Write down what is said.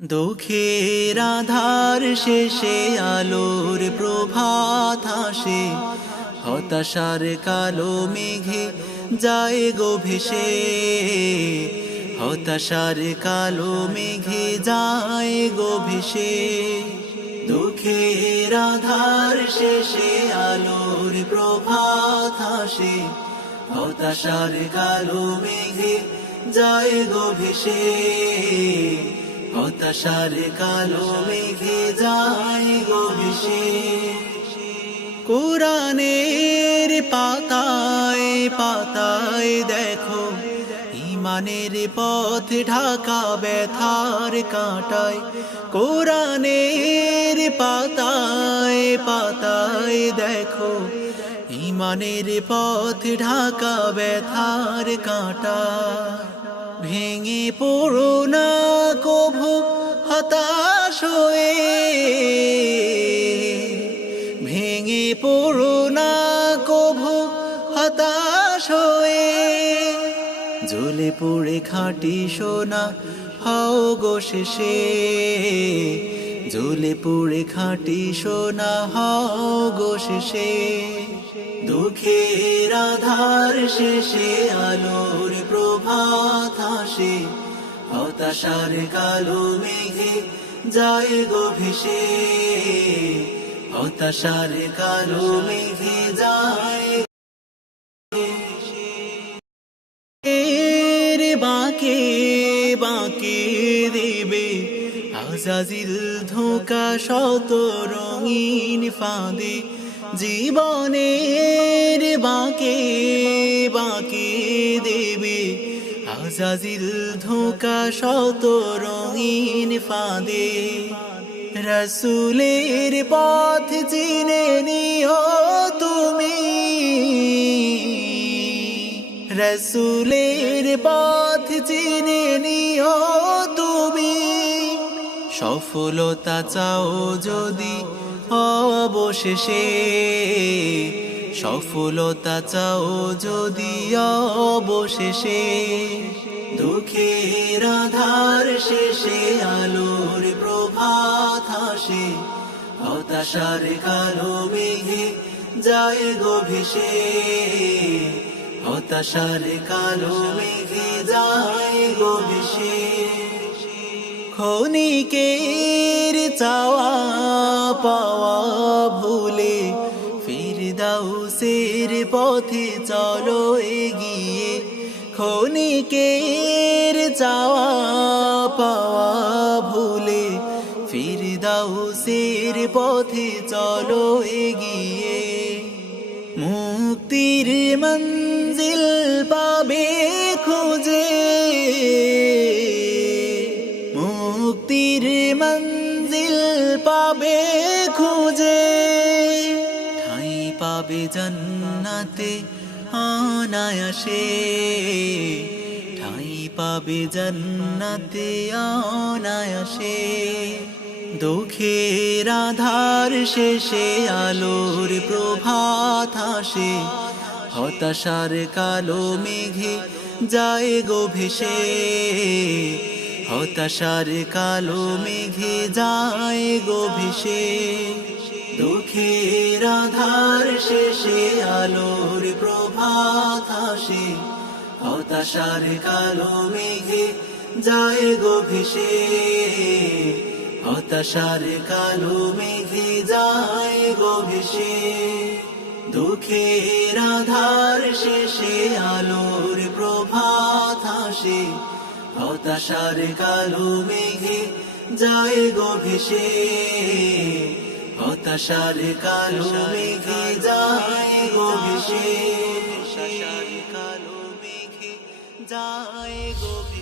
দুঃখের আধার শেষে আলোর প্রভাত আসে, হতাশার কালো মেঘে যায় গো ভেসে, হতাশার কালো মেঘে যায় গো ভেসে। দুঃখের আধার শেষে আলোর প্রভাত আসে, হতাশার কালো মেঘে যায় গো ভেসে, হতাশার কালো মেঘে যায় গো ভেসে। কোরআনের পাতায় পাতায় দেখো ইমানের পথ ঢাকা ব্যথার কাঁটায়। কোরআনের পাতায় পাতায় দেখো ইমানের পথ ঢাকা ব্যথার কাঁটায়। ভেঙে পড়ো না কভু হতাশ হয়ে, ভেঙে পড়ো না কভু হতাশ হয়ে। জ্বলে পুড়ে খাঁটি সোনা হও গো শেষে, জ্বলে পুড়ে খাঁটি সোনা হও গো শেষে। দুঃখের আধার শেষে আলোর প্রভাত আসে, হতাশার কালো মেঘে যায় গো ভেসে, হতাশার কালো মেঘে যায়। বাঁকে বাঁকে দেবে আজাজিল ধোঁকা শত রঙিন ফাঁদে। জীবনের বাঁকে বাঁকে দেবে আজাজিল ধোঁকা শত রঙিন ফাঁদে। রসুলের পথ চিনে নিও তুমি, রসুলের পথ চিনে নিও তুমি। সফলতা চাও যদি অবশেষে, সফলতা চাও যদি অবশেষে। দুঃখের আধার শেষে আলোর প্রভাত আসে, হতাশার কালো মেঘে যায় গো ভেসে, হতাশার কালো মেঘে যায় গো ভেসে। ক্ষণিকের চাওয়া পাওয়া ভুলে ফিরদাউসের পথে চলো এগিয়ে। ক্ষণিকের চাওয়া পাওয়া ভুলে ফিরদাউসের পথে চলো এগিয়ে। মুক্তির মঞ্জিল পাবে খুঁজে, মুক্তির মঞ্জিল পাবে খুঁজে। ঠাঁই পাবে জান্নাতে অনায়াসে, ঠাঁই পাবে জান্নাতে অনায়াসে। দুঃখের আধার শেষে আলোর প্রভাত আসে, হতাশার কালো মেঘে যায় গো ভেসে, হতাশার কালো মেঘে যায় গো ভেসে। দুঃখের আধার শেষে আলোর প্রভাত আসে, হতাশার কালো মেঘে যায় গো ভেসে, হতাশার কালো মেঘে যায় গো ভেসে। দুঃখের আধার শেষে আলোর প্রভাত আসে, হতাশার কালো মেঘে যায় গো ভেসে, হতাশার কালো মেঘে যায় গো ভেসে, হতাশার কালো মেঘে যায় গো ভেসে।